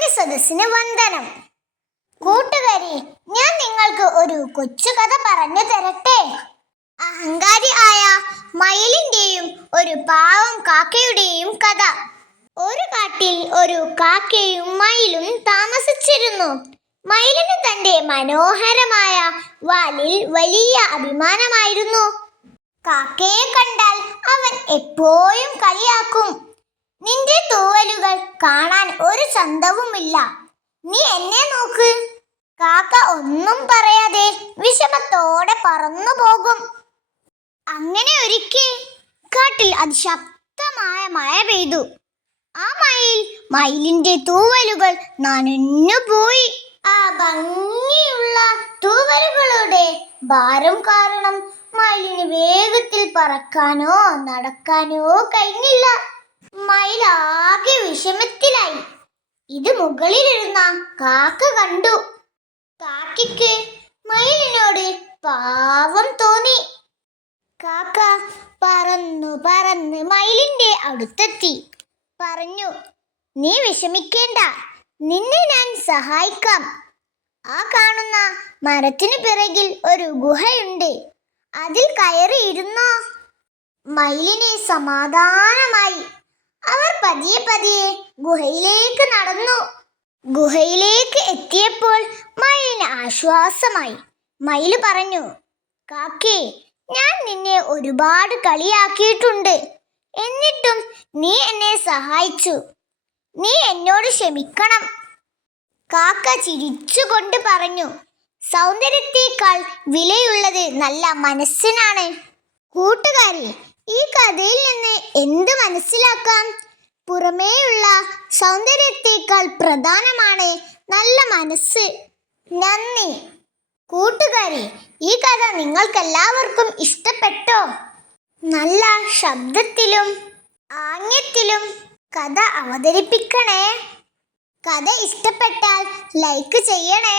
മാന്യസദസ്സിന് വന്ദനം. കൂട്ടുകാരി, ഞാൻ നിങ്ങൾക്ക് ഒരു കൊച്ചു കഥ പറഞ്ഞു തരട്ടെ. അഹങ്കാരി ആയ മയിലിന്റെയും ഒരു പാവം കാക്കയുടെയും കഥ. ഒരു കാട്ടിൽ ഒരു കാക്കയും മയിലും താമസിച്ചിരുന്നു. മയിലിന് തന്റെ മനോഹരമായ വാലിൽ വലിയ അഭിമാനമായിരുന്നു. കാക്കയെ കണ്ടാൽ അവൻ എപ്പോഴും കളിയാക്കും. നിന്റെ തൂവലുകൾ കാണാൻ ഒരു ചന്തവുമില്ല, നീ എന്നെ നോക്ക്. കാക്ക ഒന്നും പറയാതെ വിഷമത്തോടെ പറന്നു പോകും. അങ്ങനെ ഒരിക്കൽ കാട്ടിൽ അതിശക്തമായ മഴ പെയ്തു. ആ മഴയിൽ മയിലിന്റെ തൂവലുകൾ നനഞ്ഞുപോയി. ആ ഭംഗിയുള്ള തൂവലുകളുടെ ഭാരം കാരണം മയിലിന് വേഗത്തിൽ പറക്കാനോ നടക്കാനോ കഴിഞ്ഞില്ല. മയിലാകെ വിഷമത്തിലായി. ഇത് മുകളിലിരുന്ന കാക്ക കണ്ടു. കാക്കയ്ക്ക് മയിലിനോട് പാവം തോന്നി. കാക്ക പറന്നു പറന്ന് മയിലിന്റെ അടുത്തെത്തി പറഞ്ഞു, നീ വിഷമിക്കേണ്ട, നിന്നെ ഞാൻ സഹായിക്കാം. ആ കാണുന്ന മരത്തിനു പിറകിൽ ഒരു ഗുഹയുണ്ട്, അതിൽ കയറിയിരുന്നോ. മയിലിന് സമാധാനമായി. അവർ പതിയെ പതിയെ ഗുഹയിലേക്ക് നടന്നു. ഗുഹയിലേക്ക് എത്തിയപ്പോൾ മയിലിന് ആശ്വാസമായി. മയില് പറഞ്ഞു, കാക്കേ, ഞാൻ നിന്നെ ഒരുപാട് കളിയാക്കിയിട്ടുണ്ട്, എന്നിട്ടും നീ എന്നെ സഹായിച്ചു. നീ എന്നോട് ക്ഷമിക്കണം. കാക്ക ചിരിച്ചുകൊണ്ട് പറഞ്ഞു, സൗന്ദര്യത്തേക്കാൾ വിലയുള്ളത് നല്ല മനസ്സിനാണ്. കൂട്ടുകാരി, ഈ കഥയിൽ നിന്ന് എന്ത് മനസ്സിലാക്കാം? പുറമേയുള്ള സൗന്ദര്യത്തേക്കാൾ പ്രധാനമാണ് നല്ല മനസ്സ്. നന്ദി. കൂട്ടുകാരി, ഈ കഥ നിങ്ങൾക്കെല്ലാവർക്കും ഇഷ്ടപ്പെട്ടോ? നല്ല ശബ്ദത്തിലും ആംഗ്യത്തിലും കഥ അവതരിപ്പിക്കണേ. കഥ ഇഷ്ടപ്പെട്ടാൽ ലൈക്ക് ചെയ്യണേ.